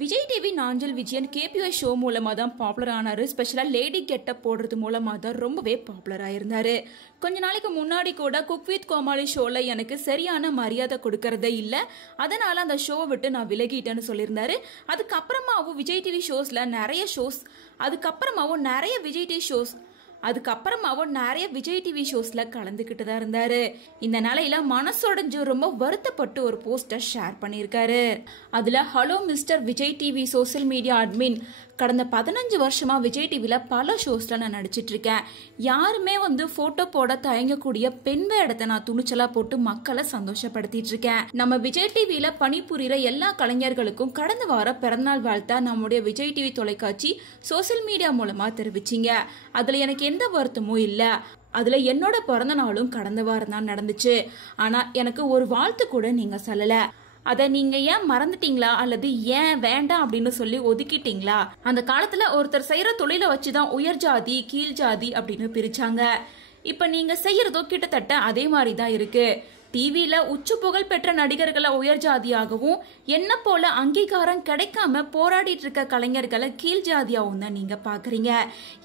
Vijay TV Nanjil Vijayan KPY show மூலமா தான் popular ஆனாரு. ஸ்பெஷலா லேடி கெட்டப் போடுறது மூலமா தான் ரொம்பவே பாப்புலர் ஆயிருந்தாரு. கொஞ்ச நாளைக்கு முன்னாடி கூட குக் வித் கோமாளி ஷோல எனக்கு சரியான மரியாதை கொடுக்கறதே இல்ல, அதனால அந்த ஷோ விட்டு நான் விலகிட்டேன்னு சொல்லியிருந்தாரு. அதுக்கப்புறமாவும் விஜய் டிவி ஷோஸ்ல நிறைய ஷோஸ், அதுக்கப்புறமாவும் நிறைய விஜய் டிவி ஷோஸ்ல கலந்துகிட்டு தான் இருந்தாரு. இந்த நிலையில மனசோடைஞ்சு ரொம்ப வருத்தப்பட்டு ஒரு போஸ்டர் ஷேர் பண்ணியிருக்காரு. அதுல hello mister Vijay TV social media admin, கடந்த 15 வருஷமா விஜய் டிவில பல ஷோஸ்ல நான் நடிச்சிட்டு இருக்கேன். யாருமே போட்டோ போட தயங்கக்கூடிய பெண் வேடத்தை நான் துணிச்சலா போட்டு மக்களை சந்தோஷப்படுத்திட்டு இருக்கேன். நம்ம விஜய் டிவில பணிபுரிகிற எல்லா கலைஞர்களுக்கும் கடந்த வாரம் பிறந்தநாள் வாழ்த்தா நம்முடைய விஜய் டிவி தொலைக்காட்சி சோசியல் மீடியா மூலமா தெரிவிச்சீங்க. அதுல எனக்கு எந்த வருத்தமும் இல்ல. அதுல என்னோட பிறந்த நாளும் கடந்த வாரம் தான் நடந்துச்சு. ஆனா எனக்கு ஒரு வாழ்த்து கூட நீங்க சொல்லல. அத நீங்க ஏன் மறந்துட்டீங்களா அல்லது ஏன் வேண்டாம் அப்படின்னு சொல்லி ஒதுக்கிட்டீங்களா? அந்த காலத்துல ஒருத்தர் செய்யற தொழிலை வச்சுதான் உயர் ஜாதி கீழ் ஜாதி அப்படின்னு பிரிச்சாங்க. இப்ப நீங்க செய்யறதோ கிட்டத்தட்ட அதே மாதிரிதான் இருக்கு. டிவில உச்ச புகழ் பெற்ற நடிகர்களை உயர் ஜாதியாகவும், என்ன போல அங்கீகாரம் கிடைக்காம போராடிட்டு இருக்க கலைஞர்களை கீழ் ஜாதியாகவும் தான் நீங்க பாக்குறீங்க.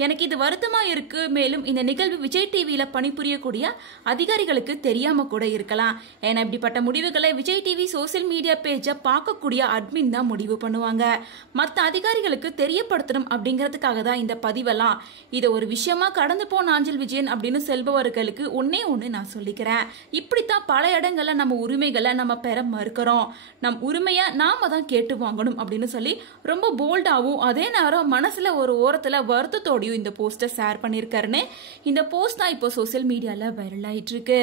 எனக்கு இது வருத்தமா இருக்கு. மேலும் இந்த நிகழ்வு விஜய் டிவில பணிபுரியக்கூடிய அதிகாரிகளுக்கு தெரியாம கூட இருக்கலாம். ஏன்னா இப்படிப்பட்ட முடிவுகளை விஜய் டிவி சோசியல் மீடியா பேஜ பார்க்கக்கூடிய அட்மின் தான் முடிவு பண்ணுவாங்க. மற்ற அதிகாரிகளுக்கு தெரியப்படுத்தணும் அப்படிங்கறதுக்காக தான் இந்த பதிவெல்லாம். இதை ஒரு விஷயமா கடந்து போன நாஞ்சில் விஜயன் அப்படின்னு செல்பவர்களுக்கு ஒன்னே ஒண்ணு நான் சொல்லிக்கிறேன். இப்படித்தான் பல இடங்கள்ல நம்ம உரிமைகளை நம்ம பெற மறுக்கிறோம். நம் உரிமையை நாம தான் கேட்டு வாங்கணும் அப்படின்னு சொல்லி ரொம்ப போல்டாவும் அதே நேரம் மனசுல ஒரு ஓரத்துல வருத்தத்தோடையும் இந்த போஸ்டர் ஷேர் பண்ணிருக்காருன்னு இந்த போஸ்ட் தான் இப்போ சோசியல் மீடியால வைரல் ஆயிட்டு இருக்கு.